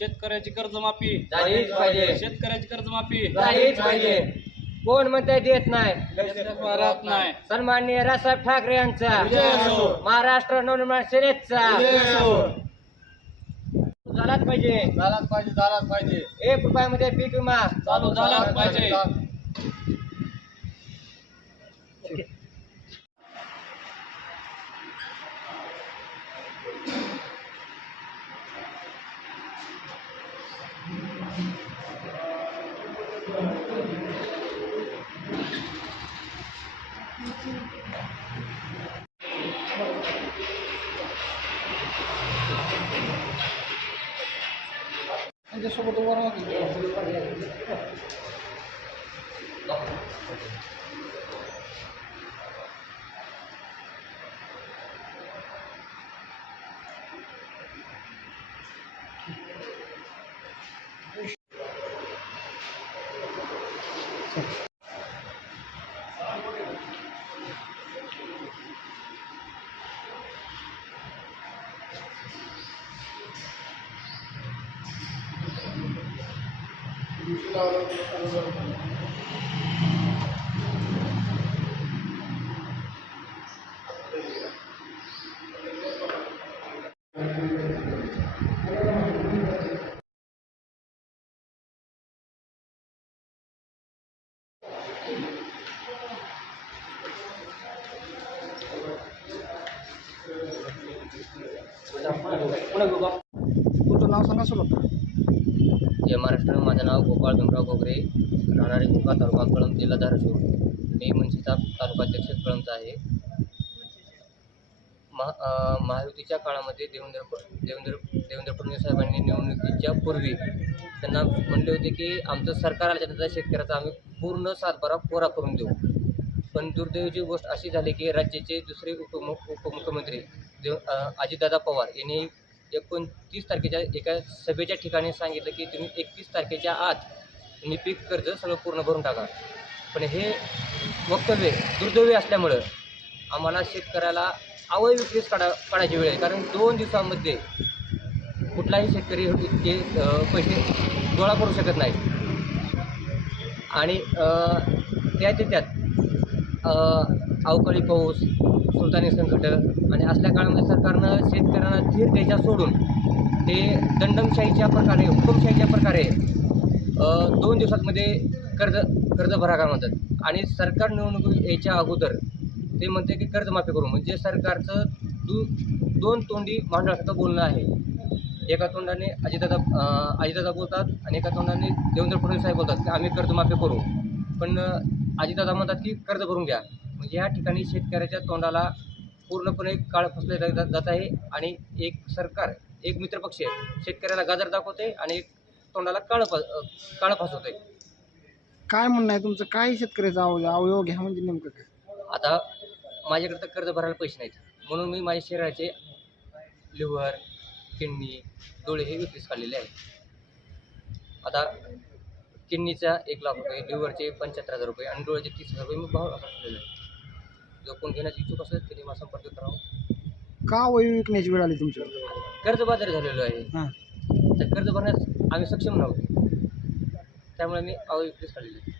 शेतकऱ्याची कर्जमाफी. झालीच पाहिजे. शेतकऱ्याची कर्जमाफी. झालीच पाहिजे. कोण म्हणते देत नाही? सन्माननीय राजसाहेब ठाकरे यांचा. महाराष्ट्र नवनिर्माण सेनेचा. झालाच पाहिजे. झालाच पाहिजे झालाच पाहिजे. एक रुपयामध्ये पीक विमा. चालू झालाच पाहिजे. Diyos mo tuwa na dito. तुमचं नाव सांगा सुलभ जय महाराष्ट्र माझं नाव गोपाळ भीमराव गोगरे. राहणारे गोपाळ तालुका कळंब जिल्हा धाराशिव. मी मुन्सिता तालुकाध्यक्ष कळंबचा आहे. महा महायुतीच्या काळामध्ये देवेंद्र देवेंद्र देवेंद्र फडणवीस साहेबांनी निवडणुकीच्या पूर्वी त्यांना म्हणले होते की आमचं सरकार आल्याच्यानंतर शेतकऱ्याचा आम्ही पूर्ण सातबारा कोरा करून देऊ. पण दुर्दैवाची गोष्ट अशी झाली की राज्याचे दुसरे उपमु उपमुख्यमंत्री देव अजितदादा पवार यांनी एकोणतीस तारखेच्या एका सभेच्या ठिकाणी सांगितलं की तुम्ही एकतीस तारखेच्या आत तुम्ही पीक कर्ज सगळं पूर्ण भरून टाका. पण हे वक्तव्य दुर्दैवी असल्यामुळं आम्हाला शेतकऱ्याला अवय विक्रीच काढा काढायची वेळ आहे. कारण दोन दिवसामध्ये कुठलाही शेतकरी इतके पैसे गोळा करू शकत नाही. आणि त्या त्यात अवकाळी पाऊस सुलतानी संकट आणि असल्या काळामध्ये सरकारनं शेतकऱ्यांना धीर द्यायचा सोडून ते दंडमशाहीच्या प्रकारे हुकुमशाहीच्या प्रकारे दोन दिवसांमध्ये कर्ज कर्ज भरा का म्हणतात. आणि सरकार निवडणूक यायच्या अगोदर ते म्हणते की कर्जमाफी करू. म्हणजे सरकारचं दु दोन तोंडी मांडळासारखं बोलणं आहे. एका तोंडाने अजितदादा अं, अजितदादा बोलतात आणि एका तोंडाने देवेंद्र फडणवीस साहेब बोलतात की आम्ही कर्जमाफी करू. पण अं, अजितदादा म्हणतात की कर्ज भरून घ्या. म्हणजे या ठिकाणी शेतकऱ्याच्या तोंडाला पूर्णपणे काळ फसले जात आहे आणि एक सरकार एक मित्रपक्ष शेतकऱ्याला गाजर दाखवते आणि एक तोंडाला काळं काळं फसवते. काय म्हणणं आहे तुमचं? काय शेतकऱ्याचा अव अवयोग घ्या म्हणजे नेमकं काय? आता माझ्याकडे तर कर्ज भरायला पैसे नाहीत. म्हणून मी माझ्या शरीराचे लिव्हर किडनी डोळे हे विक्रीस काढलेले आहेत. आता किडनीचा एक लाख रुपये लिव्हरचे पंच्याहत्तर हजार रुपये आणि डोळ्याचे तीस हजार रुपये मी भाव ठेवलेले आहे जो कोण घेण्याची इच्छुक असेल त्यांनी मला संपर्क करावा का वय विकण्याची वेळ आली तुमच्यावर? कर्जबाजारी झालेलो आहे. हां. तर कर्ज भरण्यास आम्ही सक्षम नव्हतो. त्यामुळे मी अविक्रीस काढलेले